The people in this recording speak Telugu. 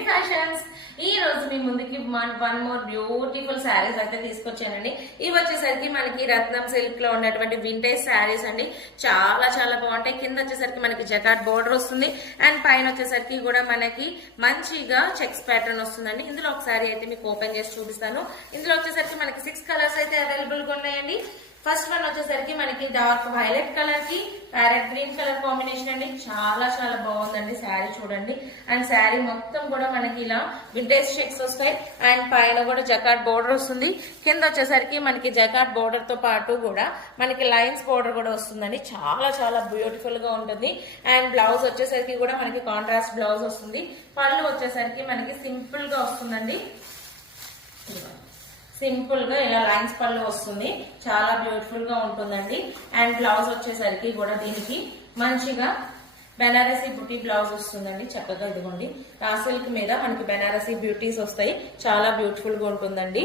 లక్ష్మి ఫ్యాషన్స్. ఈ రోజు మీ ముందుకి వన్ మోర్ బ్యూటిఫుల్ శారీస్ అయితే తీసుకొచ్చానండి. ఇవి వచ్చేసరికి మనకి రత్నం సిల్క్ లో ఉన్నటువంటి వింటేజ్ శారీస్ అండి. చాలా చాలా బాగుంటాయి. కింద వచ్చేసరికి మనకి జకాట్ బోర్డర్ వస్తుంది అండ్ పైన వచ్చేసరికి కూడా మనకి మంచిగా చెక్స్ ప్యాటర్న్ వస్తుందండి. ఇందులో ఒక శారీ అయితే మీకు ఓపెన్ చేసి చూపిస్తాను. ఇందులో వచ్చేసరికి మనకి 6 కలర్స్ అయితే అవైలబుల్ గా ఉన్నాయండి. ఫస్ట్ వన్ వచ్చేసరికి మనకి డార్క్ వైలెట్ కలర్ కి ప్యారెట్ గ్రీన్ కలర్ కాంబినేషన్ అండి. చాలా చాలా బాగుందండి శారీ చూడండి. అండ్ శారీ మొత్తం కూడా మనకి ఇలా వింటేజ్ చెక్స్ వస్తాయి అండ్ పైన కూడా జకాట్ బోర్డర్ వస్తుంది. కింద వచ్చేసరికి మనకి జకాట్ బోర్డర్ తో పాటు కూడా మనకి లైన్స్ బోర్డర్ కూడా వస్తుందండి. చాలా చాలా బ్యూటిఫుల్ గా ఉంటుంది. అండ్ బ్లౌజ్ వచ్చేసరికి కూడా మనకి కాంట్రాస్ట్ బ్లౌజ్ వస్తుంది. పళ్ళు వచ్చేసరికి మనకి సింపుల్ గా వస్తుందండి. సింపుల్ గా ఇలా లైన్స్ పళ్ళు వస్తుంది. చాలా బ్యూటిఫుల్ గా ఉంటుందండి. అండ్ బ్లౌజ్ వచ్చేసరికి కూడా దీనికి మంచిగా బెనారసీ బ్యూటీ బ్లౌజ్ వస్తుందండి. చక్కగా ఇదిగోండి రా సిల్క్ మీద మనకి బెనారసీ బ్యూటీస్ వస్తాయి. చాలా బ్యూటిఫుల్ గా ఉంటుందండి.